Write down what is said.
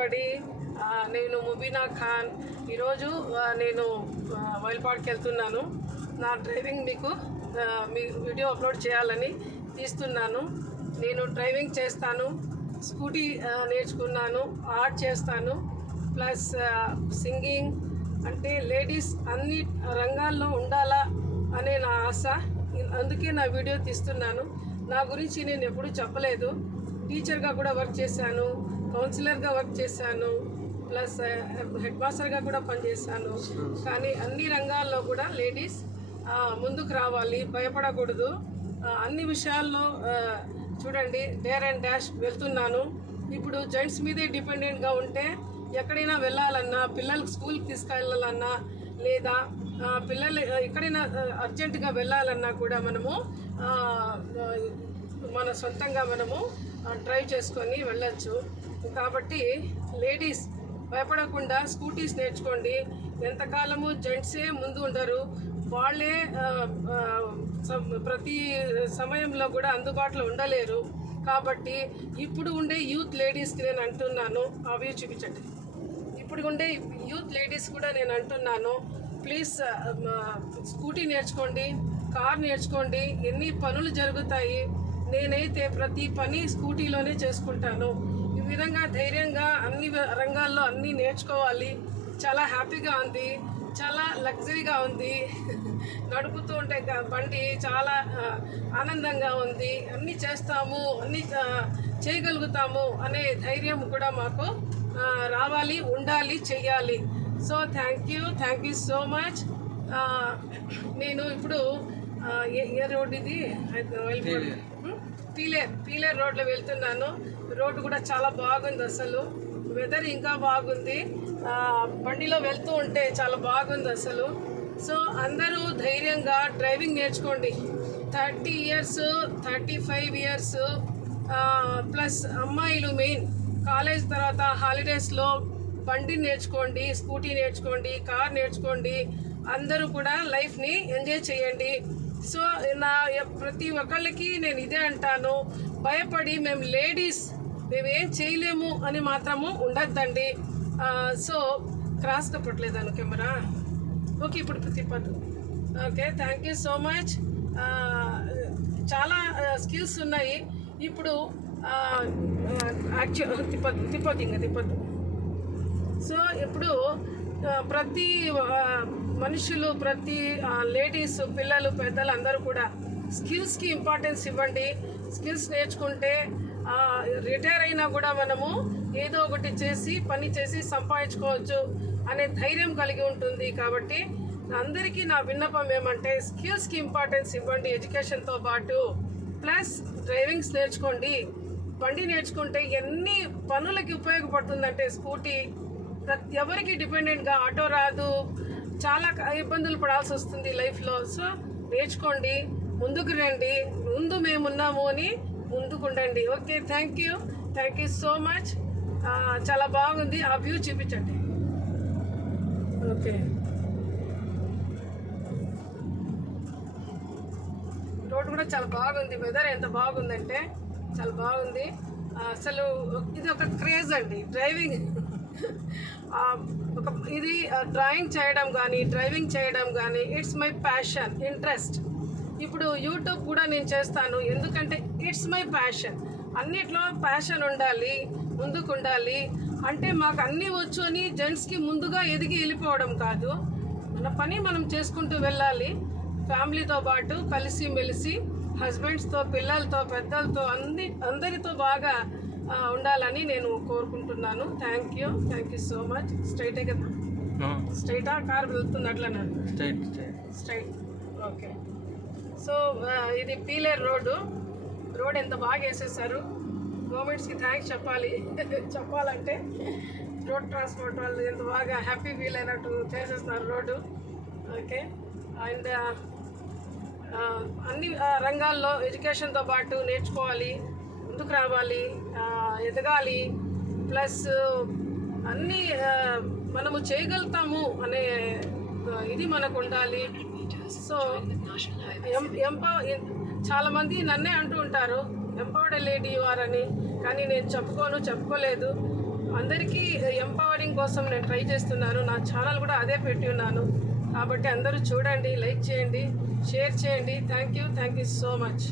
నేను ముబీనా ఖాన్. ఈరోజు నేను వైల్పాడ్కి వెళ్తున్నాను. నా డ్రైవింగ్ మీకు మీ వీడియో అప్లోడ్ చేయాలని తీస్తున్నాను. నేను డ్రైవింగ్ చేస్తాను, స్కూటీ నేర్చుకున్నాను, ఆర్ట్ చేస్తాను, ప్లస్ సింగింగ్. అంటే లేడీస్ అన్ని రంగాల్లో ఉండాలా అనే నా ఆశ. అందుకే నా వీడియో తీస్తున్నాను. నా గురించి నేను ఎప్పుడూ చెప్పలేదు. టీచర్గా కూడా వర్క్ చేశాను, కౌన్సిలర్గా వర్క్ చేశాను, ప్లస్ హెడ్ మాస్టర్గా కూడా పనిచేశాను. కానీ అన్ని రంగాల్లో కూడా లేడీస్ ముందుకు రావాలి, భయపడకూడదు. అన్ని విషయాల్లో చూడండి, డేర్ అండ్ డాష్ వెళ్తున్నాను. ఇప్పుడు జెంట్స్ మీదే డిపెండెంట్గా ఉంటే ఎక్కడైనా వెళ్ళాలన్నా, పిల్లలకి స్కూల్కి తీసుకెళ్ళాలన్నా, లేదా పిల్లలు ఎక్కడైనా అర్జెంటుగా వెళ్ళాలన్నా కూడా మనము మన సొంతంగా మనము డ్రైవ్ చేసుకొని వెళ్ళచ్చు. కాబట్టి లేడీస్ భయపడకుండా స్కూటీస్ నేర్చుకోండి. ఎంతకాలము జెంట్సే ముందు ఉండరు, వాళ్ళే ప్రతి సమయంలో కూడా అందుబాటులో ఉండలేరు. కాబట్టి ఇప్పుడు ఉండే యూత్ లేడీస్కి నేను అంటున్నాను, అవి చూపించండి. ఇప్పుడు ఉండే యూత్ లేడీస్ కూడా నేను అంటున్నాను, ప్లీజ్ స్కూటీ నేర్చుకోండి, కార్ నేర్చుకోండి. ఎన్ని పనులు జరుగుతాయి. నేనైతే ప్రతి పని స్కూటీలోనే చేసుకుంటాను. ఈ విధంగా ధైర్యంగా అన్ని రంగాల్లో అన్నీ నేర్చుకోవాలి. చాలా హ్యాపీగా ఉంది, చాలా లగ్జరీగా ఉంది. నడుపుతూ ఉంటే బండి చాలా ఆనందంగా ఉంది. అన్నీ చేస్తాము, అన్నీ చేయగలుగుతాము అనే ధైర్యం కూడా మాకు రావాలి, ఉండాలి, చెయ్యాలి. So thank you so much. నేను ఇప్పుడు ఏ రోడ్ ఇది? పీలేర్ రోడ్లో వెళ్తున్నాను. రోడ్డు కూడా చాలా బాగుంది, అసలు వెదర్ ఇంకా బాగుంది. బండిలో వెళ్తూ ఉంటే చాలా బాగుంది అసలు. సో అందరూ ధైర్యంగా డ్రైవింగ్ నేర్చుకోండి. 30 years 35 years ప్లస్ అమ్మాయిలు మెయిన్ కాలేజ్ తర్వాత హాలిడేస్లో బండి నేర్చుకోండి, స్కూటీ నేర్చుకోండి, కార్ నేర్చుకోండి. అందరూ కూడా లైఫ్ని ఎంజాయ్ చేయండి. సో ప్రతి ఒక్కళ్ళకి నేను ఇదే అంటాను, భయపడి మేము లేడీస్ మేమేం చేయలేము అని మాత్రము ఉండద్దండి. సో క్రాస్గా పట్టలేదాను కెమెరా. ఓకే, ఇప్పుడు తిప్పదు. Okay, thank you so much. చాలా స్కిల్స్ ఉన్నాయి. ఇప్పుడు తిప్పద్దు. సో ఇప్పుడు ప్రతి మనుషులు, ప్రతి లేడీస్, పిల్లలు, పెద్దలు అందరూ కూడా స్కిల్స్కి ఇంపార్టెన్స్ ఇవ్వండి. స్కిల్స్ నేర్చుకుంటే రిటైర్ అయినా కూడా మనము ఏదో ఒకటి చేసి పని చేసి సంపాదించుకోవచ్చు అనే ధైర్యం కలిగి ఉంటుంది. కాబట్టి అందరికీ నా విన్నపం ఏమంటే స్కిల్స్కి ఇంపార్టెన్స్ ఇవ్వండి ఎడ్యుకేషన్తో పాటు. ప్లస్ డ్రైవింగ్స్ నేర్చుకోండి. బండి నేర్చుకుంటే ఎన్ని పనులకి ఉపయోగపడుతుందంటే స్కూటీ ప్రతి ఎవరికి డిపెండెంట్గా ఆటో రాదు, చాలా ఇబ్బందులు పడాల్సి వస్తుంది లైఫ్లో. సో నేర్చుకోండి, ముందుకు రండి, ముందు మేమున్నాము అని ముందుకు ఉండండి. Okay, thank you so much. చాలా బాగుంది. ఆ వ్యూ చూపించండి. ఓకే, రోడ్ కూడా చాలా బాగుంది. వెదర్ ఎంత బాగుందంటే చాలా బాగుంది అసలు. ఇది ఒక క్రేజ్ అండి డ్రైవింగ్. ఇది డ్రాయింగ్ చేయడం కానీ, డ్రైవింగ్ చేయడం కానీ, ఇట్స్ మై ప్యాషన్, ఇంట్రెస్ట్. ఇప్పుడు యూట్యూబ్ కూడా నేను చేస్తాను, ఎందుకంటే ఇట్స్ మై ప్యాషన్. అన్నిట్లో ప్యాషన్ ఉండాలి, ముందుకు ఉండాలి. అంటే మాకు అన్నీ వచ్చు అని జెంట్స్కి ముందుగా ఎదిగి వెళ్ళిపోవడం కాదు. మన పని మనం చేసుకుంటూ వెళ్ళాలి. ఫ్యామిలీతో పాటు కలిసి మెలిసి హస్బెండ్స్తో, పిల్లలతో, పెద్దలతో అందరితో బాగా ఉండాలని నేను కోరుకుంటున్నాను. Thank you so much. స్ట్రైటే కదా? స్ట్రైటా కార్ వెళ్తుంది అట్లనా? స్ట్రైట్. ఓకే. సో ఇది పీలేర్ రోడ్ ఎంత బాగా వేసేసారు. గవర్నమెంట్స్కి థ్యాంక్స్ చెప్పాలంటే రోడ్ ట్రాన్స్పోర్ట్ వాళ్ళు ఎంత బాగా హ్యాపీ ఫీల్ అయినట్టు చేసేస్తున్నారు రోడ్డు. ఓకే. అండ్ అన్ని రంగాల్లో ఎడ్యుకేషన్తో పాటు నేర్చుకోవాలి, ముందుకు రావాలి, ఎదగాలి. ప్లస్ అన్నీ మనము చేయగలుగుతాము అనే ఇది మనకు ఉండాలి. సో చాలామంది నన్నే అంటూ ఉంటారు ఎంపవర్డ్ లేడీ యు ఆర్ అని, కానీ నేను చెప్పుకోలేదు. అందరికీ ఎంపవరింగ్ కోసం నేను ట్రై చేస్తున్నాను. నా ఛానల్ కూడా అదే పెట్టి ఉన్నాను. కాబట్టి అందరూ చూడండి, లైక్ చేయండి, షేర్ చేయండి. Thank you so much.